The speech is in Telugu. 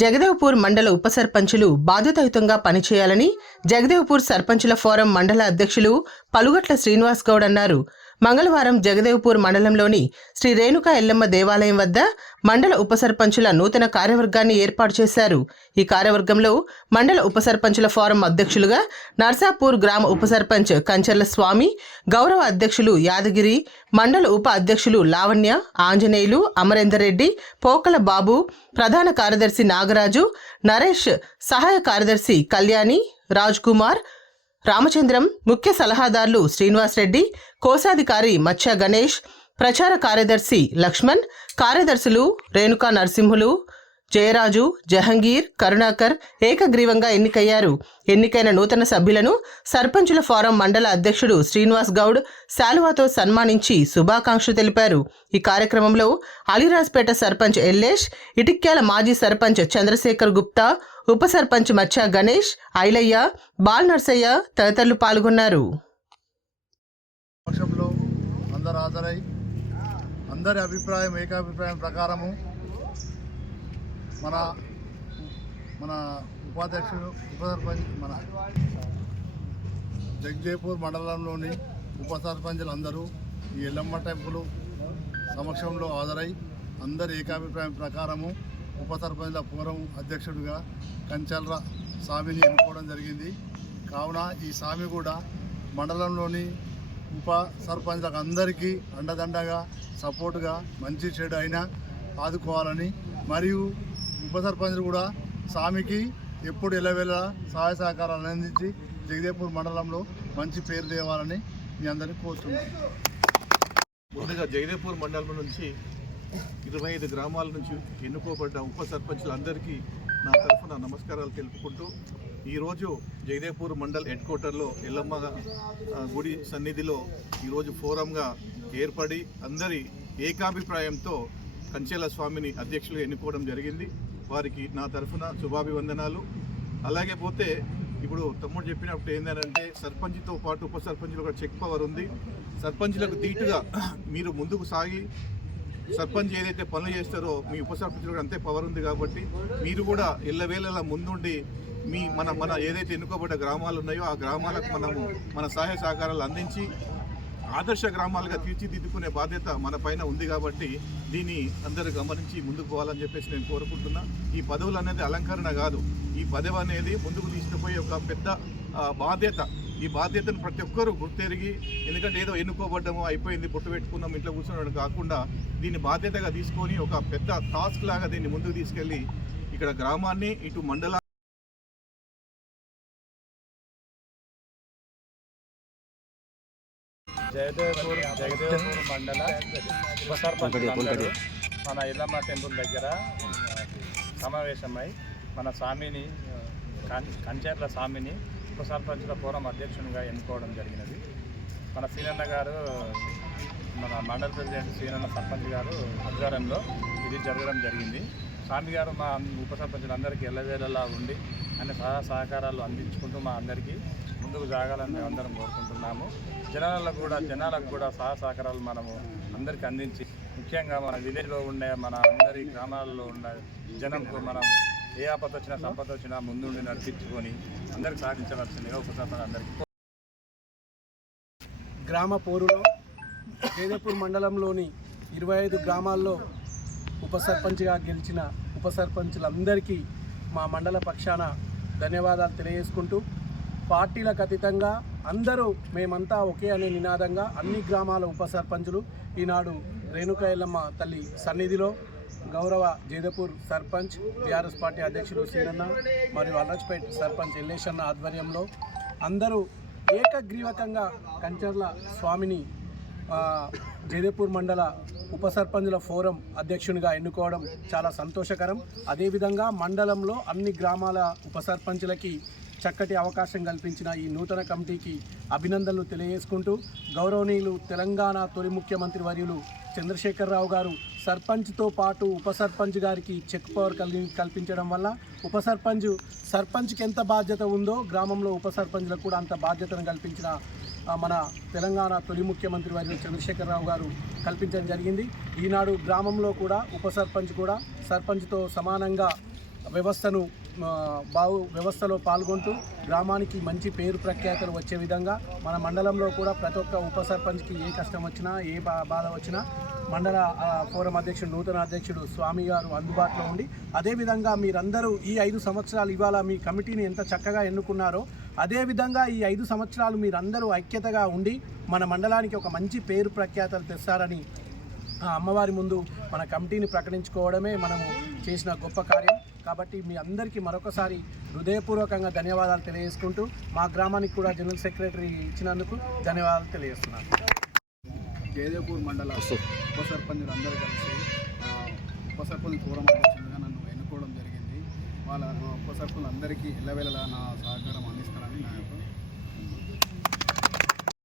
జగదేవ్పూర్ మండల ఉప సర్పంచులు బాధ్యతాయుతంగా పనిచేయాలని జగదేవ్పూర్ సర్పంచుల ఫోరం మండల అధ్యక్షులు పలుగట్ల శ్రీనివాస్ గౌడ్ అన్నారు. మంగళవారం జగదేవ్పూర్ మండలంలోని శ్రీ రేణుకా ఎల్లమ్మ దేవాలయం వద్ద మండల ఉప సర్పంచుల నూతన కార్యవర్గాన్ని ఏర్పాటు చేశారు. ఈ కార్యవర్గంలో మండల ఉప సర్పంచుల ఫోరం అధ్యక్షులుగా నర్సాపూర్ గ్రామ ఉప సర్పంచ్ కంచర్ల స్వామి గౌరవ అధ్యక్షులు యాదగిరి మండల ఉప అధ్యక్షులు లావణ్య ఆంజనేయులు అమరేందర్ రెడ్డి పోకల బాబు ప్రధాన కార్యదర్శి నాగరాజు నరేష్ సహాయ కార్యదర్శి కళ్యాణి రాజ్ కుమార్ రామచంద్రం ముఖ్య సలహాదారులు శ్రీనివాస్ రెడ్డి కోశాధికారి మత్స్య గణేష్ ప్రచార కార్యదర్శి లక్ష్మణ్ కార్యదర్శులు రేణుకా నరసింహులు జయరాజు జహంగీర్ కరుణాకర్ ఏకగ్రీవంగా ఎన్నికయ్యారు. ఎన్నికైన నూతన సభ్యులను సర్పంచుల ఫోరం మండల అధ్యక్షుడు శ్రీనివాస్ గౌడ్ శాలువాతో సన్మానించి శుభాకాంక్షలు తెలిపారు. ఈ కార్యక్రమంలో అలీరాజ్పేట సర్పంచ్ ఎల్లేష్ ఇటిక్యాల మాజీ సర్పంచ్ చంద్రశేఖర్ గుప్తా ఉప సర్పంచ్ మచ్చా గణేష్ ఐలయ్య బాల్ నర్సయ్య తదితరులు పాల్గొన్నారు. అందరి అభిప్రాయం ఏకాభిప్రాయం ప్రకారము మన మన ఉపాధ్యక్షుడు ఉప సర్పంచ్ మన జగదేపూర్ మండలంలోని ఉప సర్పంచులు అందరూ ఈ ఎల్లమ్మ టెంపుల్ సమక్షంలో హాజరై అందరి ఏకాభిప్రాయం ప్రకారము ఉప సర్పంచ్ల పూర్వం అధ్యక్షుడిగా కంచల్ర స్వామిని ఎన్నుకోవడం జరిగింది. కావున ఈ స్వామి కూడా మండలంలోని ఉప సర్పంచ్లకు అందరికీ అండదండగా సపోర్టుగా మంచి చెడు అయినా ఆదుకోవాలని మరియు ఉప సర్పంచ్లు కూడా స్వామికి ఎప్పుడు ఎలవేళ సహాయ సహకారాలు అందించి జగదేపూర్ మండలంలో మంచి పేరు తేవాలని మీ అందరినీ కోరుతున్నాను ముందుగా జగదేపూర్ మండలం నుంచి ఇరవై ఐదు గ్రామాల నుంచి ఎన్నుకోబడ్డ ఉప సర్పంచులందరికీ నా తరఫున నమస్కారాలు తెలుపుకుంటూ ఈరోజు జగదేపూర్ మండల్ హెడ్ క్వార్టర్లో ఎల్లమ్మ గుడి సన్నిధిలో ఈరోజు ఫోరంగా ఏర్పడి అందరి ఏకాభిప్రాయంతో కంచెల స్వామిని అధ్యక్షులు ఎన్నుకోవడం జరిగింది. వారికి నా తరఫున శుభాభివందనాలు. అలాగే పోతే ఇప్పుడు తమ్ముడు చెప్పినప్పుడు ఏంటంటే సర్పంచ్తో పాటు ఉప సర్పంచ్లు ఒక చెక్ పవర్ ఉంది. సర్పంచ్లకు ధీటుగా మీరు ముందుకు సాగి సర్పంచ్ ఏదైతే పనులు చేస్తారో మీ ఉప సర్పంచులు కూడా అంతే పవర్ ఉంది కాబట్టి మీరు కూడా ఎల్లవేళలా ముందుండి మీ మన మన ఏదైతే ఎన్నుకోబడ్డ గ్రామాలు ఉన్నాయో ఆ గ్రామాలకు మనము మన సహాయ సహకారాలు అందించి ఆదర్శ గ్రామాలుగా తీర్చిదిద్దుకునే బాధ్యత మన పైన ఉంది కాబట్టి దీన్ని అందరూ గమనించి ముందుకు పోవాలని చెప్పేసి నేను కోరుకుంటున్నా. ఈ పదవులు అనేది అలంకరణ కాదు. ఈ పదవి అనేది ముందుకు తీసుకుపోయే ఒక పెద్ద బాధ్యత. ఈ బాధ్యతను ప్రతి ఒక్కరూ గుర్తెరిగి ఎందుకంటే ఏదో ఎన్నుకోబడ్డము అయిపోయింది పుట్టు పెట్టుకున్నాం ఇంట్లో కూర్చున్నాడు కాకుండా దీన్ని బాధ్యతగా తీసుకొని ఒక పెద్ద టాస్క్ లాగా దీన్ని ముందుకు తీసుకెళ్ళి ఇక్కడ గ్రామాన్ని ఇటు మండల జయదేవ్పూర్ జగదేవ్పూర్ మండల ఉప సర్పంచులందరూ మన ఇల్లమ్మ టెంపుల్ దగ్గర సమావేశమై మన స్వామిని కంచెర్ల స్వామిని ఉప సర్పంచుల ఫోరం అధ్యక్షునిగా ఎన్నుకోవడం జరిగినది. మన సీనన్న గారు మన మండల ప్రెసిడెంట్ సీనన్న సర్పంచ్ గారు ఆధ్వర్యంలో ఇది జరగడం జరిగింది. స్వామి గారు మా ఉప సర్పంచులందరికీ ఎల్లవేళలా ఉండి అన్ని సహాయ సహకారాలు అందించుకుంటూ మా అందరికీ ముందుకు సాగాలని మేము అందరం కోరుకుంటున్నాము. జనాలకు కూడా జనాలకు కూడా సహాయ సహకారాలు మనము అందరికీ అందించి ముఖ్యంగా మన విలేజ్లో ఉండే మన అందరి గ్రామాలలో ఉన్న జనంకు మనం ఏ ఆపద వచ్చినా సంపద వచ్చినా ముందుండి నడిపించుకొని అందరికి సాధించవలసిందిగా ఉప సర్పంచ్ అందరికీ గ్రామ పోరులో జయదేపూర్ మండలంలోని ఇరవై ఐదు గ్రామాల్లో ఉప సర్పంచ్గా గెలిచిన ఉప సర్పంచులందరికీ మా మండల పక్షాన ధన్యవాదాలు తెలియజేసుకుంటూ పార్టీలకు అతీతంగా అందరూ మేమంతా ఒకే అనే నినాదంగా అన్ని గ్రామాల ఉప సర్పంచులు ఈనాడు రేణుక ఎల్లమ్మ తల్లి సన్నిధిలో గౌరవ జేదపూర్ సర్పంచ్ టీఆర్ఎస్ పార్టీ అధ్యక్షులు సీనన్న మరియు అల్లజ్పేట్ సర్పంచ్ ఎల్లేషన్న ఆధ్వర్యంలో అందరూ ఏకగ్రీవకంగా కంచర్ల స్వామిని ఆ, జయదేపూర్ మండల ఉప సర్పంచుల ఫోరం అధ్యక్షునిగా ఎన్నుకోవడం చాలా సంతోషకరం. అదేవిధంగా మండలంలో అన్ని గ్రామాల ఉప సర్పంచులకి చక్కటి అవకాశం కల్పించిన ఈ నూతన కమిటీకి అభినందనలు తెలియజేసుకుంటూ గౌరవనీయులు తెలంగాణ తొలి ముఖ్యమంత్రి వర్యులు చంద్రశేఖరరావు గారు సర్పంచ్తో పాటు ఉప సర్పంచ్ గారికి చెక్ పవర్ కలి కల్పించడం వల్ల ఉప సర్పంచ్ సర్పంచ్కి ఎంత బాధ్యత ఉందో గ్రామంలో ఉప సర్పంచ్లకు కూడా అంత బాధ్యతను కల్పించిన మన తెలంగాణ తొలి ముఖ్యమంత్రి వారి చంద్రశేఖరరావు గారు కల్పించడం జరిగింది. ఈనాడు గ్రామంలో కూడా ఉప సర్పంచ్ కూడా సర్పంచ్తో సమానంగా వ్యవస్థను బాగు వ్యవస్థలో పాల్గొంటూ గ్రామానికి మంచి పేరు ప్రఖ్యాతలు వచ్చే విధంగా మన మండలంలో కూడా ప్రతి ఒక్క ఉప సర్పంచ్కి ఏ కష్టం వచ్చినా ఏ బా బాధ వచ్చినా మండల ఫోరం అధ్యక్షుడు నూతన అధ్యక్షుడు స్వామి గారు అందుబాటులో ఉండి అదేవిధంగా మీరందరూ ఈ ఐదు సంవత్సరాలు ఇవాళ మీ కమిటీని ఎంత చక్కగా ఎన్నుకున్నారో అదేవిధంగా ఈ ఐదు సంవత్సరాలు మీరందరూ ఐక్యతగా ఉండి మన మండలానికి ఒక మంచి పేరు ప్రఖ్యాతలు తెస్తారని అమ్మవారి ముందు మన కమిటీని ప్రకటించుకోవడమే మనము చేసిన గొప్ప కార్యం. కాబట్టి మీ అందరికీ మరొకసారి హృదయపూర్వకంగా ధన్యవాదాలు తెలియజేసుకుంటూ మా గ్రామానికి కూడా జనరల్ సెక్రటరీ ఇచ్చినందుకు ధన్యవాదాలు తెలియజేస్తున్నాను. జయదేవ్పూర్ మండల ఉప సర్పంచులు అందరూ కలిసి ఉప సర్పంచ్ ఫోరం అధ్యక్షులుగా నన్ను ఎన్నుకోవడం జరిగింది. వాళ్ళ ఉప సర్పంచులు అందరికీ ఎల్లవేళలా నా సహకారం అందిస్తారని నా యొక్క